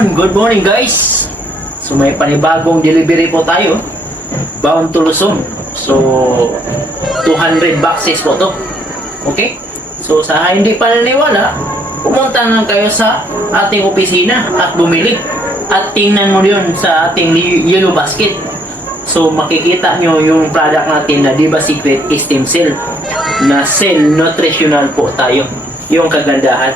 Ayun, good morning guys! So may panibagong delivery po tayo. Bound to Luzon. So, 200 boxes po to. Okay? So sa hindi pa naniwala, pumunta lang kayo sa ating opisina at bumili. At tingnan mo yun sa ating yellow basket. So makikita nyo yung product natin na Diba Secret Stem Cell na cell nutritional po tayo. Yung kagandahan.